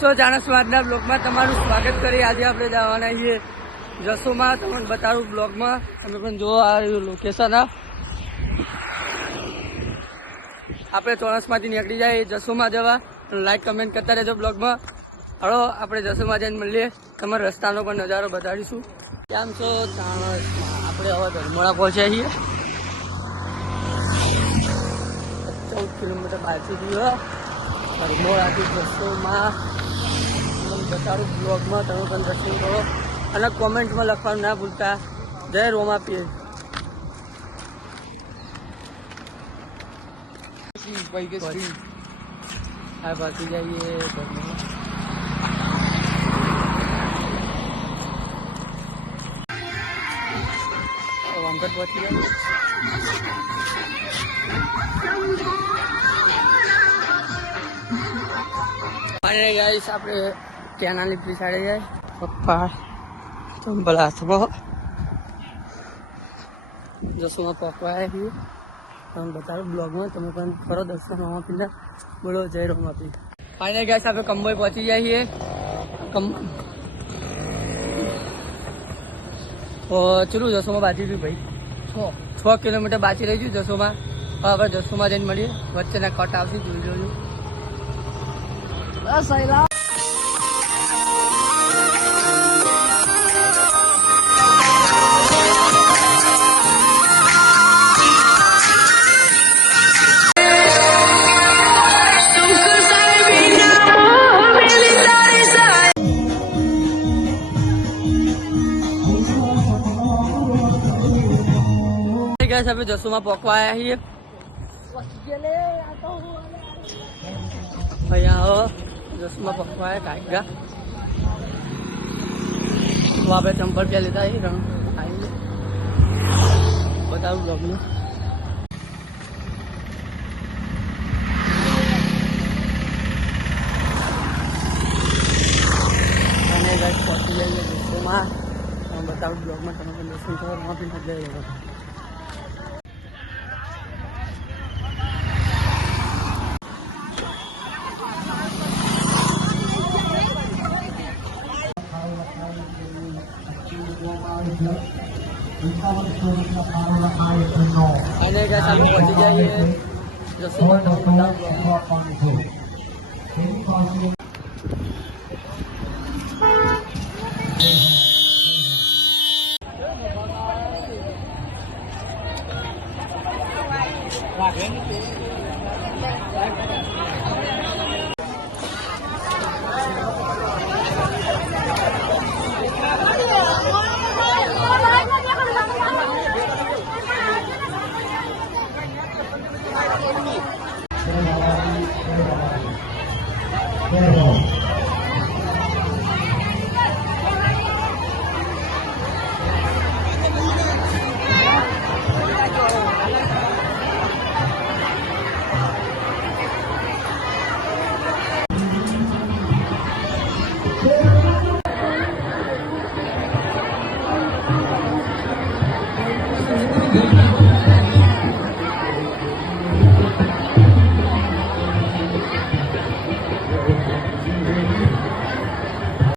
છો જાણે સ્વાદના બ્લોગમાં તમારું સ્વાગત કરી આજે આપણે જવાના છીએ જસોમાં. તમને બતાવું બ્લોગમાં, તમે પણ જો આ લોકેશન. આપણે ચોરસમાંથી નીકળી જાય જસોમાં જવા. લાઈક કમેન્ટ કરતા રહેજો બ્લોગમાં. હળો આપણે જસોમાં જઈને મળીએ, તમારે રસ્તાનો પણ નજારો બતાડીશું. કેમ છો ચાણસમાં? આપણે હવે ધર્મોડા પહોંચ્યા છીએ. 14 કિલોમીટર બહારથી ગયો ધર્મોડાથી જસોમાં. બતાડું બ્લોગમાં, તમે પણ દર્શન કરો અને કોમેન્ટમાં લખવાનું ના ભૂલતા. જય રોમાપીર. આ બાકી જઈએ વંકટ પહોંચી જાય. અને ગાઈસ આપણે કેનાલ ની પીછાડે જાય. પપ્પા ચંબલ હાથમાં જસોમાં પકવાયા છીએ. તમે બતાવો બ્લોગમાં, તમે પણ કરો દર્શન રોમાપીરના. બોલો જય રોમાપીર. ફાઇનલ ગાઈસ આપણે કંબોઈ પહોંચી જાય છીએ. ચલું જસોમાં બાજી ગયું ભાઈ. 6 કિલોમીટર બાકી રહી ગયું જસોમાં. હવે આપણે જસોમાં જઈને મળીએ. વચ્ચેના કટ આવશે, જોઈ જોયું. આપણે જસોમાં પહોંચવા આવ્યા છીએ. અહીંયા જસોમાં પહોંચવા આવ્યા કાયગા. તો આપણે ચંપલ ત્યાં લીધા છીએ રંગ આવીને બતાવું બ્લોગનું. અને ગાઈસ પહોંચી જઈએ જસોમાં. બતાવું બ્લોગમાં, તમે પણ દર્શન કરો. રોમાપીર જઈ રહ્યો. અને ગાઈસ આપણે પહોંચી જઈએ જસોમાં.